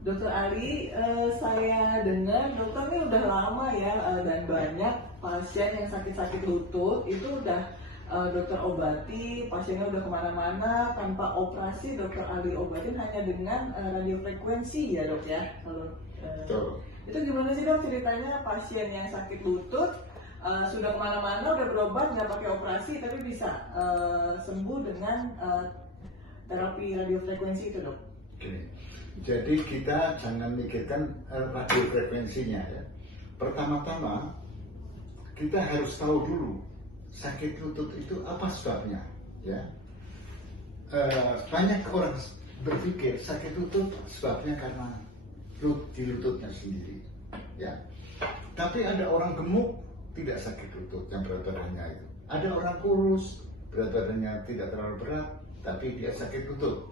Dokter Ali, saya dengar dokter ini udah lama ya, dan banyak pasien yang sakit-sakit lutut itu udah dokter obati, pasiennya udah kemana-mana tanpa operasi. Dokter Ali obatin hanya dengan radiofrekuensi ya dok ya. Kalau itu gimana sih dok ceritanya, pasien yang sakit lutut sudah kemana-mana, udah berobat nggak pakai operasi tapi bisa sembuh dengan terapi radiofrekuensi itu dok? Oke. Jadi kita jangan mikirkan radiofrekuensinya ya. Pertama-tama kita harus tahu dulu sakit lutut itu apa sebabnya ya. Banyak orang berpikir sakit lutut sebabnya karena di lututnya sendiri ya. Tapi ada orang gemuk tidak sakit lutut yang berat badannya itu. Ada orang kurus berat badannya tidak terlalu berat tapi dia sakit lutut.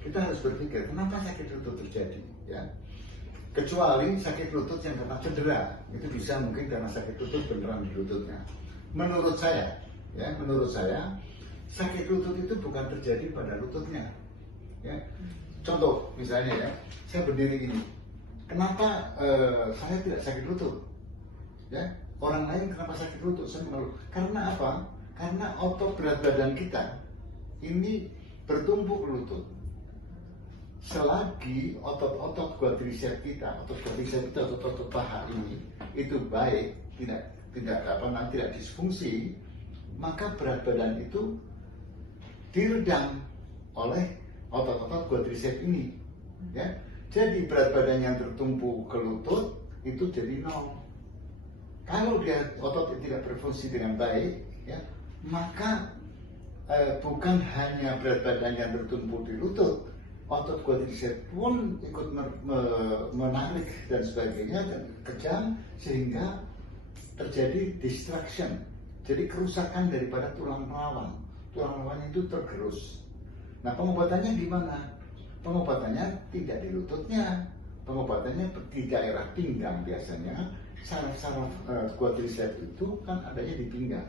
Kita harus berpikir kenapa sakit lutut terjadi ya. Kecuali sakit lutut yang karena cedera, itu bisa mungkin karena sakit lutut beneran di lututnya. Menurut saya sakit lutut itu bukan terjadi pada lututnya ya. Contoh misalnya ya, saya berdiri ini, kenapa saya tidak sakit lutut ya. Orang lain kenapa sakit lutut, saya mengeluh. Karena apa? Karena otot berat badan kita ini bertumpu ke lutut. Selagi otot-otot quadriceps kita, otot paha ini itu baik, tidak disfungsi, maka berat badan itu diredam oleh otot-otot quadriceps ini. Ya, jadi berat badan yang tertumpu ke lutut itu jadi nol. Kalau dia otot tidak berfungsi dengan baik, ya, maka bukan hanya berat badan yang tertumpu di lutut, otot quadriceps pun ikut menarik dan sebagainya dan kejang sehingga terjadi distraction, jadi kerusakan daripada tulang rawan. Tulang rawan itu tergerus. Nah, pengobatannya gimana? Pengobatannya tidak di lututnya, pengobatannya di daerah pinggang biasanya. Saraf-saraf quadriceps itu kan adanya di pinggang.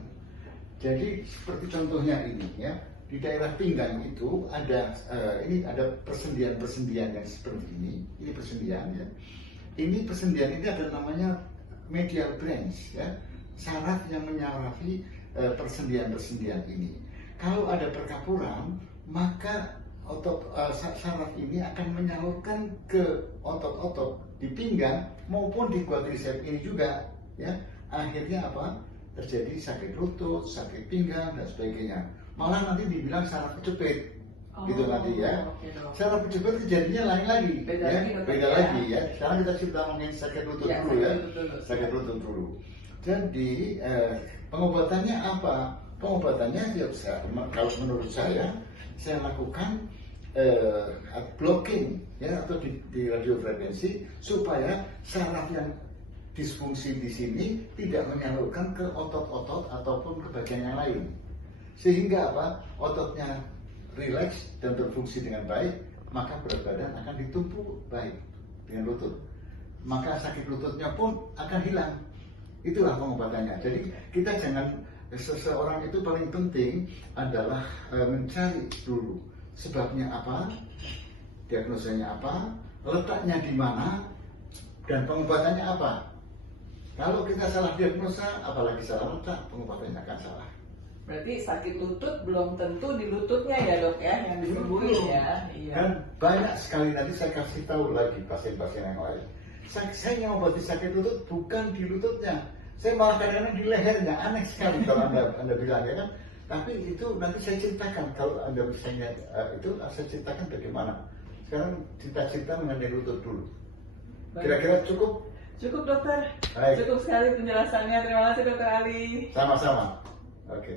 Jadi seperti contohnya ini ya. Di daerah pinggang itu ada persendian-persendian yang seperti ini persendian ya. Ini persendian ini ada namanya medial branch ya, saraf yang menyarafi persendian-persendian ini. Kalau ada perkapuran, maka saraf ini akan menyalurkan ke otot-otot di pinggang maupun di quadriceps ini juga ya. Akhirnya apa? Terjadi sakit lutut, sakit pinggang dan sebagainya. Malah nanti dibilang saraf kejepit, gitu nanti ya. Saraf kejepit kejadiannya lain lagi, beda lagi ya. Sekarang kita cerita ngomongin sakit lutut dulu ya, sakit lutut dulu. Jadi pengobatannya apa? Pengobatannya ya, kalau menurut saya lakukan blocking ya, atau di radiofrekuensi supaya saraf yang disfungsi di sini tidak menyalurkan ke otot-otot ataupun ke bagian yang lain. Sehingga apa? Ototnya rileks dan berfungsi dengan baik, maka berat badan akan ditumpu baik dengan lutut. Maka sakit lututnya pun akan hilang. Itulah pengobatannya. Jadi kita jangan, seseorang itu paling penting adalah mencari dulu sebabnya apa, diagnosanya apa, letaknya di mana, dan pengobatannya apa. Kalau kita salah diagnosa, apalagi salah letak, pengobatannya akan salah. Berarti sakit lutut belum tentu di lututnya ya dok ya, yang disembuhin ya. Iya. Dan banyak sekali, nanti saya kasih tahu lagi pasien-pasien yang lain. Saya yang obati sakit lutut bukan di lututnya, saya malah kadang-kadang di lehernya. Aneh sekali kalau anda bilang ya kan. Tapi itu nanti saya ceritakan, kalau anda misalnya itu saya ceritakan bagaimana. Sekarang cerita-cerita mengenai lutut dulu. Kira-kira cukup? Cukup dokter. Baik. Cukup sekali penjelasannya. Terima kasih dokter Ali. Sama-sama. Oke.